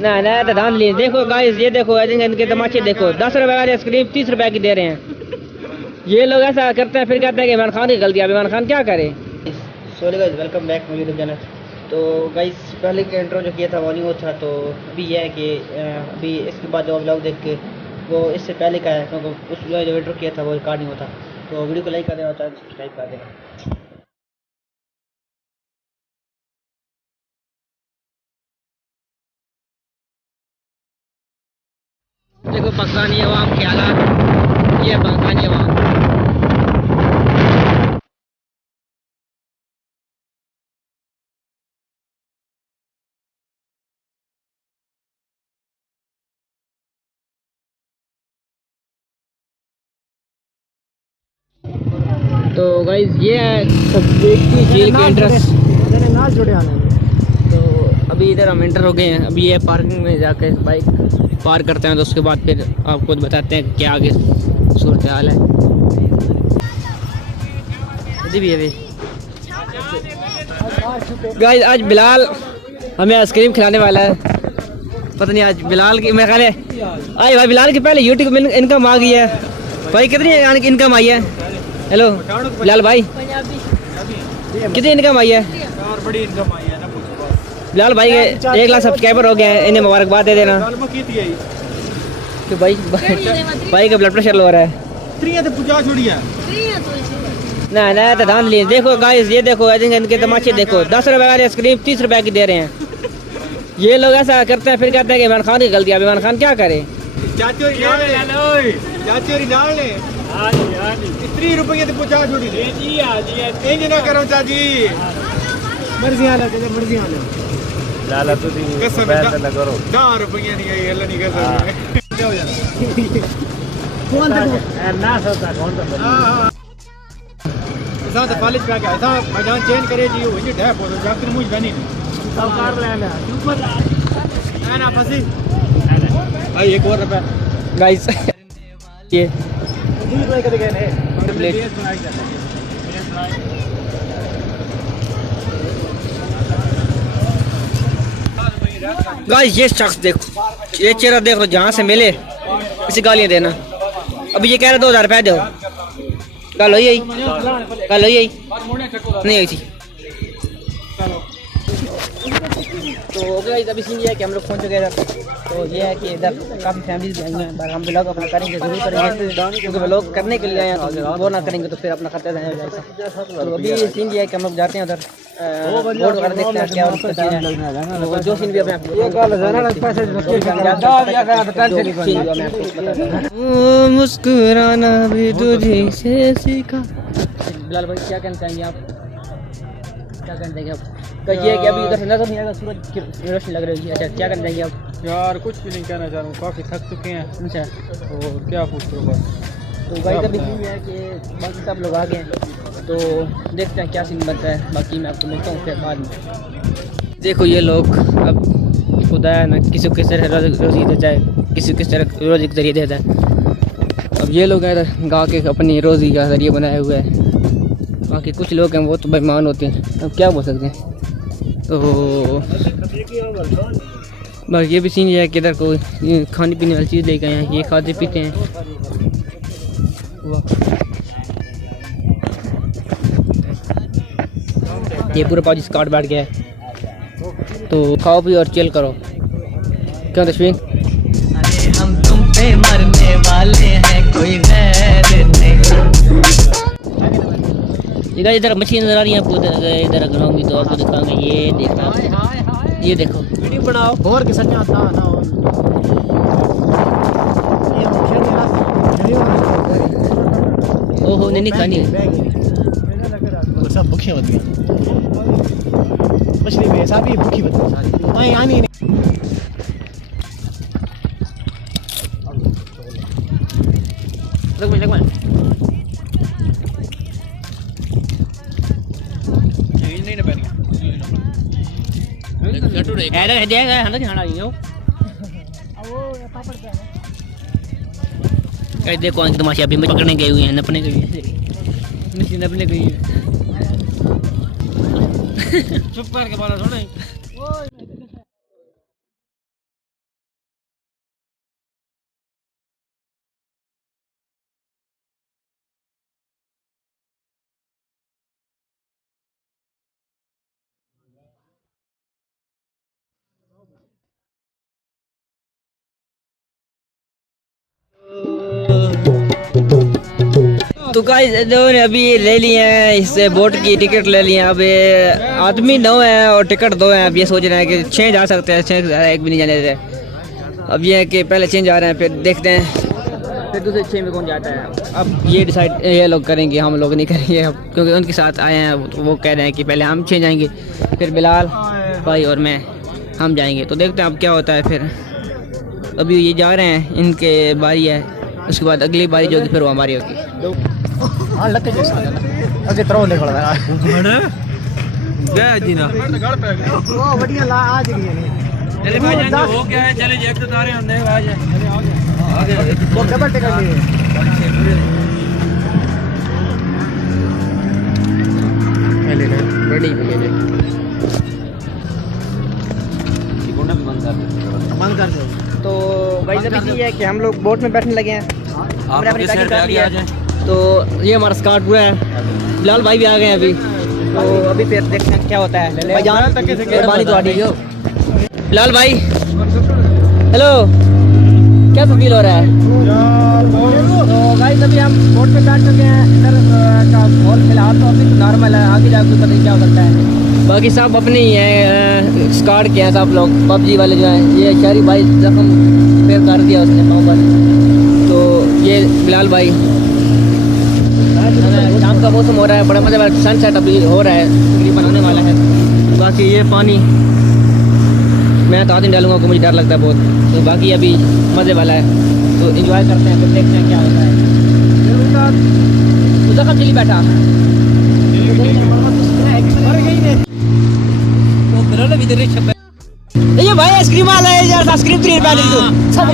ना ना तो धांधली। देखो गाइस, ये देखो इनके तमाशे देखो। 10 रुपए वाली आइसक्रीम 30 रुपए की दे रहे हैं। ये लोग ऐसा करते हैं, फिर कहते हैं कि इमरान खान की गलती है। अब इमरान खान क्या करे। Sorry guys, welcome back my YouTube channel. तो गाइस, पहले का इंट्रो जो किया था वो नहीं वो था। तो अभी यह है कि अभी इसके बाद जो व्लॉग देख के वो इससे पहले का है, क्योंकि उस जो इंट्रो किया था वो रिकॉर्ड नहीं होता। तो वीडियो को लाइक कर देना और चैनल सब्सक्राइब कर देना। देखो पाकिस्तानी अवाम के हालात, ये पाकिस्तानी अवाम। तो गाइस, ये है झील के एंट्रेंस। तो अभी इधर हम एंटर हो गए हैं। अभी ये पार्किंग में जाकर बाइक पार्क करते हैं, तो उसके बाद फिर आपको बताते हैं क्या आगे सूरत हाल है। भी है गाइस, आज बिलाल हमें आइसक्रीम खिलाने वाला है। पता नहीं आज बिलाल की मैं ख्याल है आज भाई बिलाल की पहले यूट्यूब में इनकम आ गई है। भाई कितनी इनकम आई है? हेलो बिलाल भाई, कितनी इनकम आई है? बड़ी इनकम आई है ना। बिलाल भाई के 1 लाख सब्सक्राइबर हो गए हैं, इन्हें मुबारकबाद दे देना। तो भाई का ब्लड प्रेशर लो रहा है। ना ना तो धांधली। देखो गाइस, ये देखो इनके तमाशे देखो। 10 रुपए वाली आइसक्रीम 30 रुपए की दे रहे हैं। ये लोग ऐसा करते हैं, फिर कहते हैं कि इमरान खान की गलती है। अब इमरान खान क्या करे। 3 रुपये तो 50 छोड़ी ना करो चाची, मर्जी आला मर्जी आला लाला तो ना करो। 10 रुपये नहीं है अल्लाह नहीं कर सकते। कौन ना सोता कौन तो ऐसा कॉलेज पे आ गया ऐसा मैदान चेंज करे जी वो जी ढैप हो जाकर मुझ बनी सब कर लेना ऊपर ना फंसी भाई। 1 और रुपया गाइस, ये गाइस, ये शख्स देखो, ये चेहरा देखो, जहाँ से मिले इसी गालियाँ देना। अभी ये कह रहे 2000 रुपये दो। कल हो नहीं आई थी। तो गाइस, अभी सीन ये है कि हम लोग पहुँच चुके हैं। तो ये है कि इधर काफ़ी फैमिलीज भी आई हैं, पर हम ब्लॉग अपना करेंगे, जरूर करेंगे, क्योंकि ब्लॉग करने के लिए आए हैं। तो वो ना करेंगे तो फिर अपना खर्चा जाने हो जाएगा। तो अभी सीन ये है कि हम लोग जाते हैं उधर बोर्ड वगैरह देखते हैं क्या उसका सीन है। तो जो सीन भी अपने मुस्कुराना भी तुझे से सीखा। बिलाल भाई क्या कहना चाहेंगे आप? क्या कहना चाहेंगे आप? ये कि अभी इधर से नजर नहीं आएगा, सूरज की रोशनी लग रही है। अच्छा, क्या करना चाहिए आप? यार कुछ भी नहीं कहना चाह रहा हूँ, काफ़ी थक चुके हैं। अच्छा, और क्या पूछ रहे हो बस। तो भाई अभी सीन है कि बाकी सब लोग आ गए हैं, तो देखते हैं क्या सीन बनता है। बाकी मैं आपको मिलता हूँ फिर बाद में। देखो ये लोग, अब खुदा है ना, किसी को किस तरह रोज़ी देता है, किसी को किस तरह रोज़ी के जरिए देता है। अब ये लोग हैं गा के अपनी रोज़ी का जरिए बनाए हुए हैं। बाकी कुछ लोग हैं वो तो बेईमान होते हैं, अब क्या बोल सकते हैं। तो बस ये भी सीन ये है कि इधर कोई खाने पीने वाली चीज़ लेके आए हैं, ये खाते पीते हैं। ये पूरा पाजी स्काट बैठ गया है, तो खाओ पी और चिल करो। क्यों तश्वीन? अरे हम तुम पे मरने वाले हैं, कोई गैर नहीं। इधर मछली नजर आ रही है आपको, इधर अगर होंगी तो आपको दिखाऊंगे। ये देखो, ये देखो, वीडियो बनाओ और के सच आता ना ओहो नहीं खानी है। सब भूखे होते हैं, मछली में ऐसा भी भूखी होती है आनी देखो तमाशा अभी पकड़ने गए हुए हैं, नपने गए हुए हैं, नपने गई है। चुप करके बोला थोड़ा। तो गाइस इन्होंने अभी ले लिए हैं इससे बोट की टिकट ले लिए हैं। अब ये आदमी 9 है और टिकट 2 हैं। अब ये सोच रहे हैं कि 6 जा सकते हैं, 6 एक भी नहीं जाने देते। अब ये है कि पहले 6 जा रहे हैं, फिर देखते हैं फिर दूसरे 6 में कौन जाता है। अब ये डिसाइड ये लोग करेंगे, हम लोग नहीं करेंगे अब, क्योंकि उनके साथ आए हैं वो कह रहे हैं कि पहले हम 6 जाएंगे, फिर बिलाल भाई और मैं हम जाएंगे। तो देखते हैं अब क्या होता है। फिर अभी ये जा रहे हैं, इनके बारी है, उसके बाद अगली बारी जो होगी फिर वो हमारी होगी। तो भाई अभी ये है कि हम लोग बोट में बैठने लगे हैं, हमने अपनी पैकिंग कर लिया है। तो ये हमारा स्कार्ट पूरा है, बिलाल भाई भी आ गए हैं अभी। तो अभी फिर देखते हैं क्या होता है। भाईजान मेहरबानी तो आड़ी हो। बिलाल भाई हेलो, कैसा फील हो रहा है? तो गाइस अभी हम बोट पे बैठ चुके हैं। इधर का माहौल फिलहाल तो अभी नॉर्मल है, आगे जाकर पता नहीं क्या हो सकता है। बाकी सब अपने ही हैं, स्कार्ट के हैं सब लोग, पबजी वाले जो हैं। ये शहरी भाई जख्म फेर कर दिया उसने पाँव पर। तो ये बिलाल भाई, शाम का मौसम हो रहा है, बड़ा मज़े वाला सनसेट अभी हो रहा है, तकरीबन होने वाला है। बाकी ये पानी मैं तो हाथ नहीं डालूंगा, मुझे डर लगता है बहुत। तो बाकी अभी मज़े वाला है, तो एंजॉय करते हैं, फिर देखते हैं क्या होता है। तो जख्म चिली बैठा ये भाई आइसक्रीम वाला है यार, आइसक्रीम 3 रुपए लीजिए सब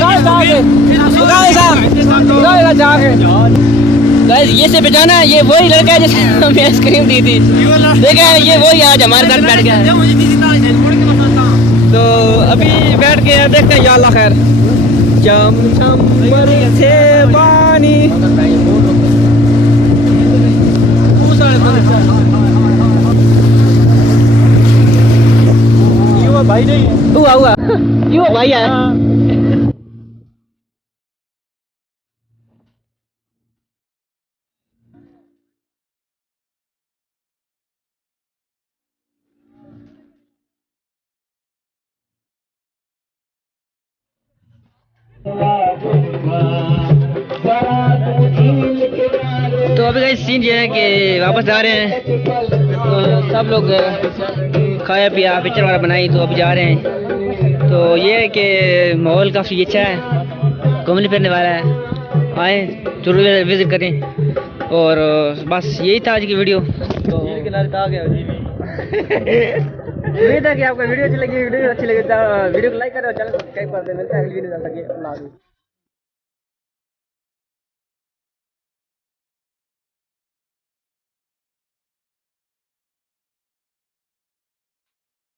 गाइस। ये से बचाना है, ये वही लड़का है जिसने हमें आइसक्रीम दी थी। देखा है ये वही आज हमारे साथ बैठ गया है। तो अभी बैठ के देखते हैं, या अल्लाह खैर। चम चम से पानी भाई नहीं हुआ क्यों भाई आया। तो अभी का सीन ये है कि वापस आ रहे हैं। तो सब लोग खाया पिया पिक्चर वगैरह बनाई, तो अभी जा रहे हैं। तो ये है कि माहौल काफ़ी अच्छा है, घूमने फिरने वाला है, आए जरूर विजिट करें। और बस यही था आज की वीडियो। तो आ गया उम्मीद है कि आपको वीडियो अच्छी लगी। वीडियो अच्छी लगी तो वीडियो को लाइक करें और चैनल को सब्सक्राइब कर दें। मिलता है अगली वीडियो में।